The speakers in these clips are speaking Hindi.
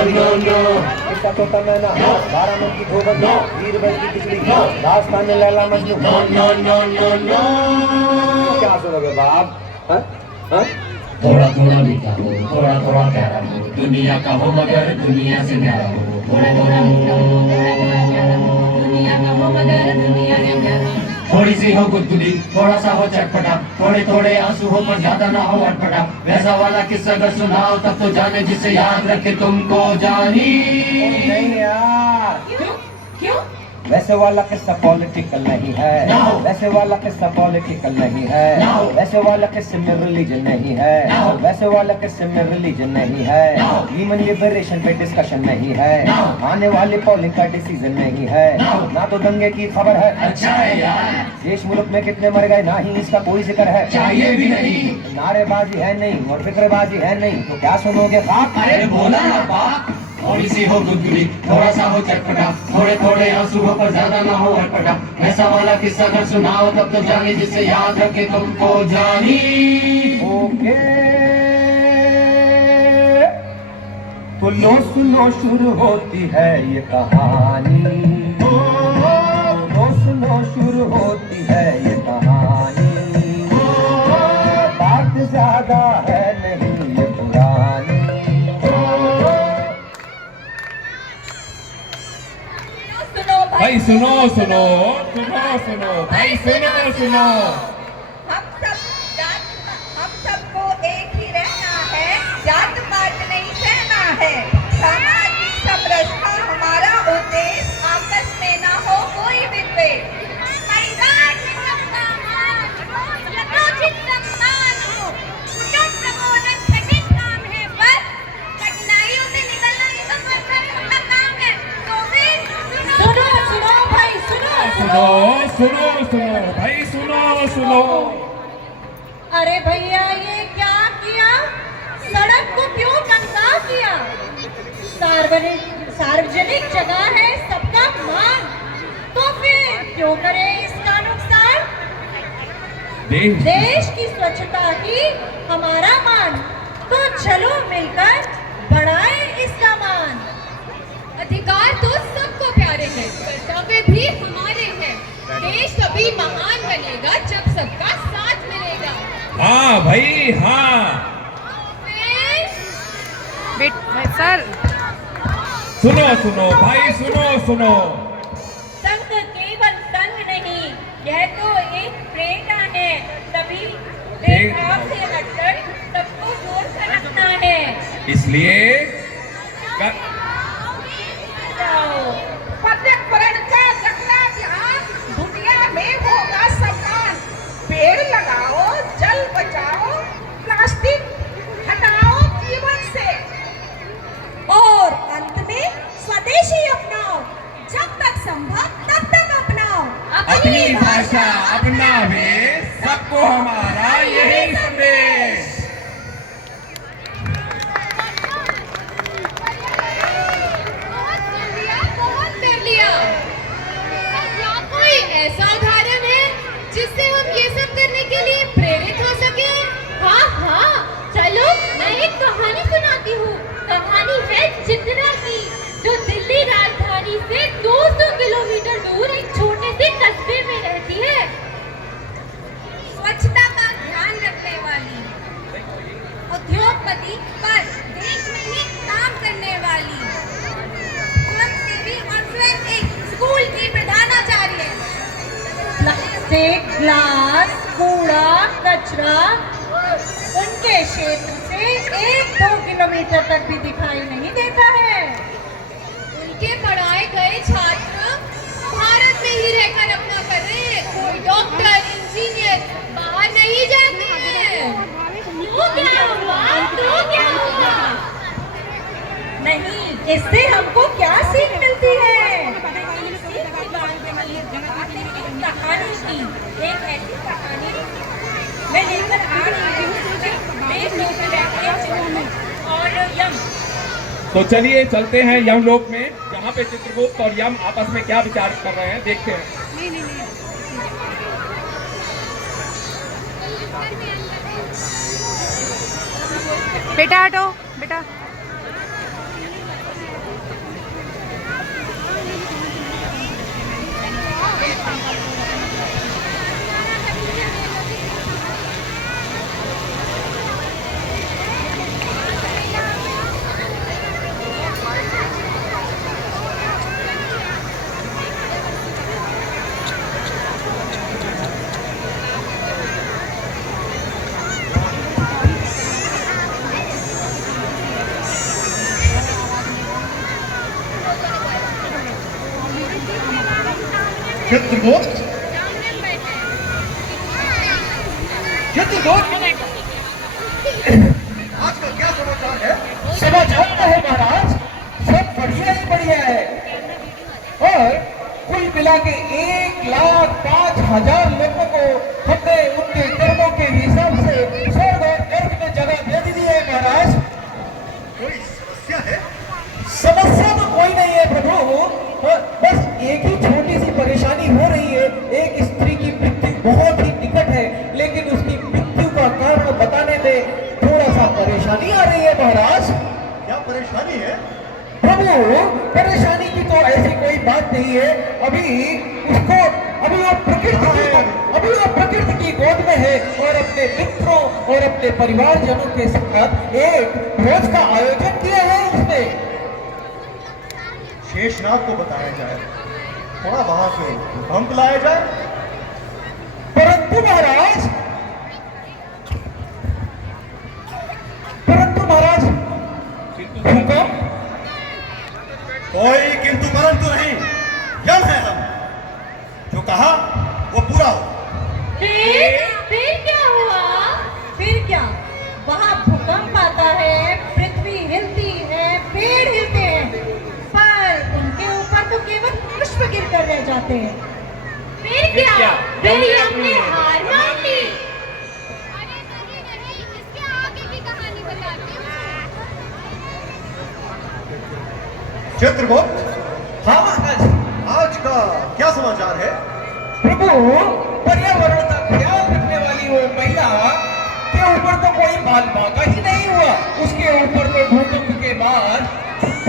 किस्सा तो तमन्ना, 12 मन की धोबन, बीरबल की खिचड़ी, दास्तान लैला मजनू। क्या सुनोगे बाप? हाँ? हाँ? थोड़ा थोड़ा मीठा हो, थोड़ा थोड़ा प्यारा हो, दुनिया का हो मगर दुनिया से न्यारा हो। थोड़ा थोड़ा मीठा हो, थोड़ा थोड़ा प्यारा हो, दुनिया का हो मगर दुनिया से न्यारा हो। थोड़ी सी हो गुदगुदी, थोड़ा सा हो चटपटा, थोड़े थोड़े आंसू हो पर ज्यादा ना हो अटपटा। वैसा वाला किस्सा अगर सुनाओ तब तो जाने जिसे याद रखे तुमको जानी। नहीं यार। क्यों? क्यों? वैसे वाला किस्सा पॉलिटिकल नहीं है, वैसे वाला किस्सा पॉलिटिकल नहीं है, वैसे वाला किस्से में रिलीजन नहीं है, वैसे वाला किस्से में रिलीजन नहीं है, ह्यूमन लिबरेशन पे डिस्कशन नहीं है, आने वाले पोलिंग का डिसीजन नहीं है, ना तो दंगे की खबर है। अच्छा है यार, देश मुल्क में कितने मर गए ना ही इसका कोई जिक्र है। चाहिए भी नहीं, नारेबाजी है नहीं और फिक्रबाजी है नहीं, तो क्या सुनोगे खाक? अरे बोला ना बाप। थोड़ी सी हो गुदगुदी, थोड़ा सा हो चटपटा, थोड़े थोड़े आंसू हो पर ज्यादा ना हो अटपटा। ऐसा वाला किस्सा अगर सुनाओ तब तो जाने जिसे याद रखे तुमको जानी। ओके तो लो सुनो शुरू होती है ये कहानी, लो सुनो शुरू होती है ये कहानी, बात ज्यादा है नहीं ये पुरानी। भाई सुनो सुनो सुनो सुनो भाई सुनो सुनो। हम सबको एक ही रहना है, जात पात नहीं सहना है। सामाजिक समरसता हमारा उद्देश्य, आपस में ना हो कोई विद्वेष। परिवार में सबका मान हो, यथोचित सम्मान हो, कुटुंब प्रबोधन कठिन काम है, बस कठिनाइयों से निकलना ही तो परफेक्ट का काम है। तो फिर सुनो सुनो भाई सुनो सुनो सुनो सुनो भाई सुनो सुनो। अरे भैया ये क्या किया? सड़क को क्यों गंदा किया? सार्वजनिक जगह है, सबका मान, तो फिर क्यों करे इसका नुकसान? देश की स्वच्छता ही हमारा मान, तो चलो मिलकर बढ़ाए इसका मान। अधिकार तो सबको प्यारे हैं, कर्तव्य भी हमारे हैं। देश तभी महान बनेगा जब सबका साथ मिलेगा। हाँ भाई हाँ। सर सुनो सुनो भाई सुनो सुनो। संघ केवल संघ नहीं, यह तो एक प्रेरणा है, तभी भेदभाव से हटकर सबको जोड़कर रखना है। इसलिए पर्यावरण का रखना ध्यान, दुनिया में होगा सम्मान। पेड़ लगाओ, जल बचाओ, प्लास्टिक हटाओ जीवन से, और अंत में स्वदेशी अपनाओ, जब तक संभव तब तक अपनाओ अपनी भाषा अपना वेश, सबको हमारा यही संदेश। कोई ऐसा उदाहरण है जिससे हम ये सब करने के लिए प्रेरित हो सके? हाँ हाँ, चलो मैं एक कहानी सुनाती हूँ। कहानी है चित्रा की, जो दिल्ली राजधानी से 200 किलोमीटर दूर एक छोटे से कस्बे में रहती है। स्वच्छता का ध्यान रखने वाली, उद्योगपति पर देश में ही काम करने वाली, स्वयंसेवी और स्वयं एक स्कूल की प्रधानाचार्य। प्लास्टिक, ग्लास, कूड़ा, कचरा उनके क्षेत्र से 1-2 किलोमीटर तक भी दिखाई नहीं देता है। उनके पढ़ाए गए छात्र भारत में ही रहकर अपना कर रहे हैं, कोई डॉक्टर इंजीनियर बाहर नहीं जाते हैं। तो क्या हुआ? तो क्या हुआ? नहीं, इससे हमको क्या सीख मिलती है? कहानी की एक ऐसी कहानी मैं लेकर आ रही हूँ और यम। तो चलिए चलते हैं यमलोक में, जहाँ पे चित्रगुप्त और यम आपस में क्या विचार कर रहे हैं देखते हैं। बेटा हटो बेटा। चित्रगुप्त, चित्रगुप्त, आज का क्या समाचार है? समाचार तो है महाराज, सब बढ़िया ही बढ़िया है। और कुल मिला के 1,05,000 लोगों को हमने उनके कर्मों के हिसाब से स्वर्ग और नर्क में जगह दे दी है महाराज। कोई समस्या है? समस्या तो कोई नहीं है प्रभु, बस एक ही छोटी सी परेशानी हो रही है। एक स्त्री की मृत्यु बहुत ही निकट है, लेकिन उसकी मृत्यु का कारण बताने में थोड़ा सा परेशानी आ रही है महाराज। क्या परेशानी है? प्रभु, परेशानी की तो ऐसी कोई बात नहीं है। अभी वो प्रकृति की गोद में है और अपने मित्रों और अपने परिवारजनों के साथ एक भोज का आयोजन किया है उसने। शेषनाग को बताया जाए, थोड़ा वहां से भूकंप लाया जाए। परंतु महाराज, भूकंप कोई किंतु परंतु नहीं, यम है हम, जो कहा वो पूरा हो। फिर क्या हुआ? फिर क्या, वहाँ भूकंप आता है, पृथ्वी हिलती है, पेड़ हिलते हैं, पर उनके ऊपर तो केवल पुष्प गिरकर रह जाते हैं। फिर क्या? फिर हमने हार मान ली। इसके आगे की कहानी बताती हूँ। चित्रगुप्त, हाँ महाराज। आज का क्या समाचार है? प्रभु, पर्यावरण का ख्याल रखने वाली वो महिला के ऊपर तो कोई बाल बांका ही नहीं हुआ। उसके ऊपर तो भूकंप के बाद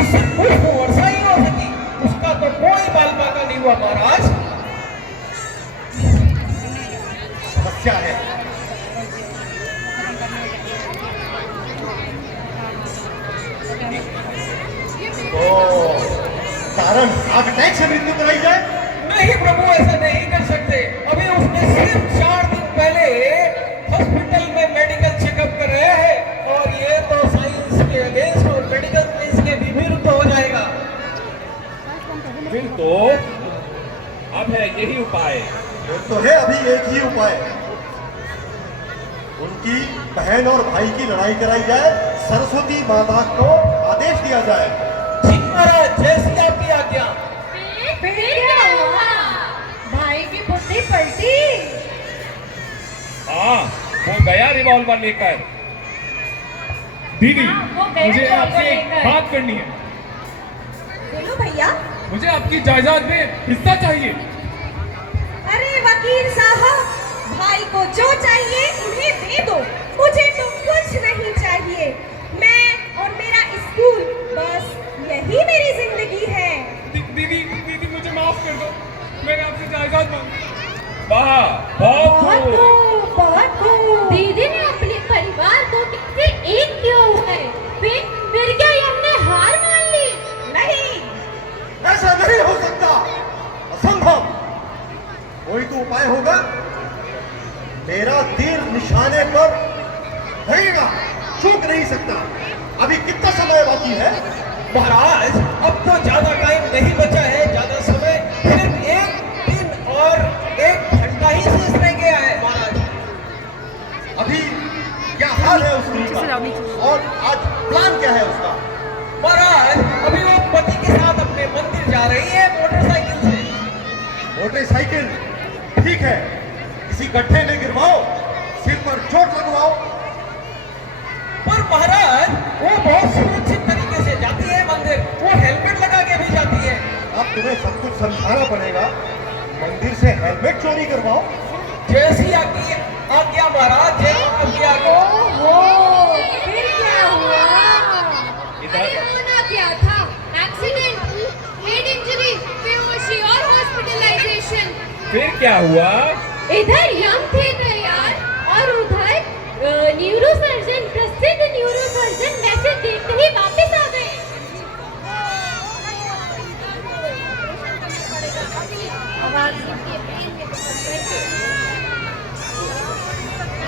उससे पुष्प वर्षा ही हो सकी, उसका तो कोई बाल बांका नहीं हुआ महाराज। समस्या है। तो कारण आज अटैक से मृत्यु कराई जाए? नहीं प्रभु, ऐसा नहीं कर सकते। अभी उसने सिर्फ 4 दिन पहले हॉस्पिटल में मेडिकल चेकअप कर रहे हैं और ये तो साइंस के अगेंस्ट और मेडिकल साइंस के भी विरुद्ध हो जाएगा। फिर तो अब है यही उपाय। फिर तो है अभी एक ही उपाय, उनकी बहन और भाई की लड़ाई कराई जाए, सरस्वती माता को आदेश दिया जाए। जी महाराज, जैसी आपकी आज्ञा। फिर क्या हुआ? भाई की बुद्धि पलटी। हाँ, वो गया रिवॉल्वर लेकर। दीदी, वो गया मुझे रिवॉल्वर आपसे एक लेकर। बात करनी है। बोलो भैया। मुझे आपकी जायदाद में हिस्सा चाहिए। अरे वकील साहब, भाई को जो चाहिए उन्हें दे दो, मुझे तो कुछ नहीं चाहिए। मैं और मेरा स्कूल, बस यही मेरी जिंदगी है। दीदी मुझे माफ कर दो, मैंने आपसे जायदाद मांगी। वाह, बहुत खूब। बहुत खूब। दीदी ने अपने परिवार को किससे एक किया हुआ है। फिर क्या ये हमने हार मान ली? नहीं, ऐसा नहीं हो सकता, असंभव। कोई तो उपाय होगा। मेरा तीर निशाने पर रहेगा, चूक नहीं सकता। अभी कितना समय बाकी है? महाराज, अब तो ज्यादा टाइम नहीं बचा है, ज्यादा समय सिर्फ 1 दिन और 1 घंटा ही शेष रह गया है महाराज। अभी क्या हाल है उसकी का? और आज प्लान क्या है उसका? महाराज, अभी वो पति के साथ अपने मंदिर जा रही है मोटरसाइकिल से। मोटरसाइकिल ठीक है, किसी गड्ढे में गिरवाओ, सिर पर चोट लगवाओ। पर महाराज, वो बहुत सुरक्षित तरीके से जाती है मंदिर, वो हेलमेट लगा के भी जाती है। अब तुम्हें सब कुछ समझाना पड़ेगा। मंदिर से हेलमेट चोरी करवाओ। जैसी आज्ञा महाराज, जैसी आज्ञा को। फिर क्या हुआ? अरे होना क्या था? एक्सीडेंट, हेड इंजरी, बेहोशी और हॉस्पिटलाइजेशन। फिर क्या हुआ? इधर यम थे तैयार और उधर न्यूरोसर्जन, प्रसिद्ध न्यूरोसर्जन वैसे देखते ही वापस आ गए।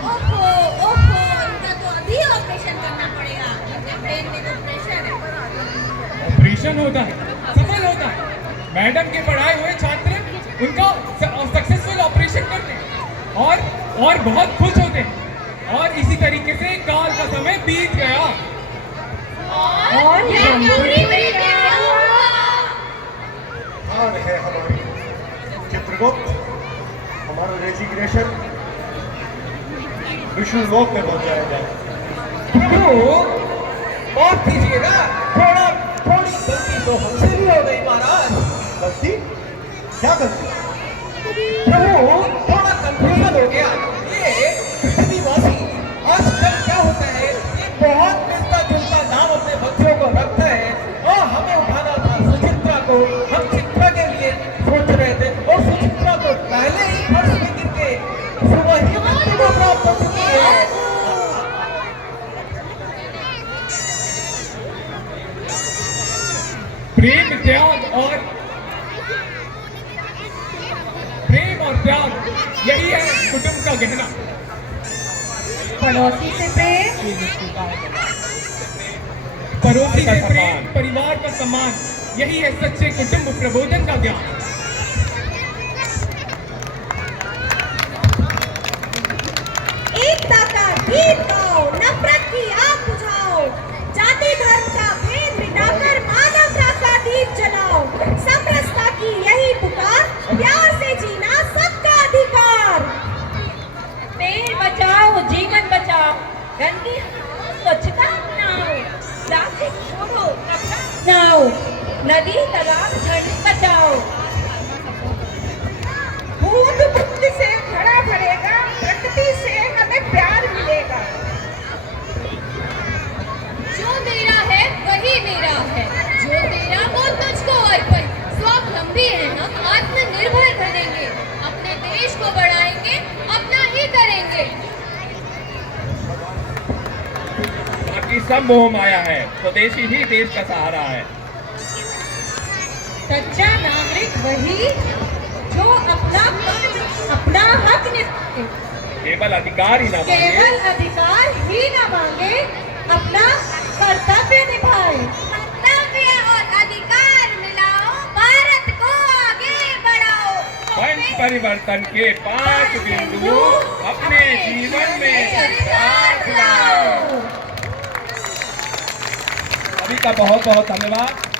ओहो ओहो, इनका तो अभी ऑपरेशन करना पड़ेगा, इनके ब्रेन में तो प्रेशर है। ऑपरेशन होता है, सफल होता है। मैडम के पढ़ाए हुए छात्र उनका सक्सेसफुल ऑपरेशन करते हैं और बहुत खुश होते हैं। और इसी तरीके से काल का समय बीत गया। और जनवरी में क्या हुआ? हार है हमारी चित्रगुप्त। हमारा रेजिग्नेशन विष्णु लोक में पहुंच जाएगा। माफ कीजिएगा, थोड़ी गलती तो हमसे भी हो गई महाराज। गलती? क्या गलती? प्रभु, थोड़ा कंफ्यूजन हो गया। ये पृथ्वीवासी आजकल क्या होता है, ये बहुत मिलता जुलता नाम अपने बच्चों को रखता है। और हमें उठाना था सुचित्रा को, हम चित्रा के लिए सोच रहे थे और सुचित्रा को पहले ही फर्श में गिर के सुबह ही मृत्यु को प्राप्त हो चुकी है। प्रेम और त्याग यही है कुटुंब का गहना। पड़ोसी से प्रेम, पड़ोसी से प्रेम, परिवार का सम्मान, यही है सच्चे कुटुंब प्रबोधन का ज्ञान। एकता का गीत गाओ, नफरत की आग बुझाओ, जाति धर्म का भेद मिटाकर मानवता का दीप जलाओ। समरसता की यही पुकार, प्यार से जीना सबका अधिकार। पेड़ बचाओ, जीवन बचाओ, गंदगी स्वच्छता अपनाओ, प्लास्टिक छोड़ो, कचरा अपनाओ, नदी तालाब झरने बचाओ। बूंद बूंद से घड़ा भरेगा, प्रकृति से हमें प्यार मिलेगा। जो मेरा है वही मेरा है, जो तेरा वो तुझको अर्पण। स्वावलंबी है हम, आत्मनिर्भर बनेंगे, अपने देश को बढ़ाएंगे, अपना ही करेंगे। बाकी सब मोह माया है, स्वदेशी ही देश का सहारा है। सच्चा नागरिक वही जो अपना हक निभाए, केवल अधिकार ही ना मांगे, केवल अधिकार ही न मांगे, अपना कर्तव्य निभाए। कर्तव्य और अधिकार मिलाओ, भारत को आगे बढ़ाओ। वंश परिवर्तन के 5 बिंदु अपने जीवन में चरितार्थ लाओ। सभी का बहुत बहुत धन्यवाद।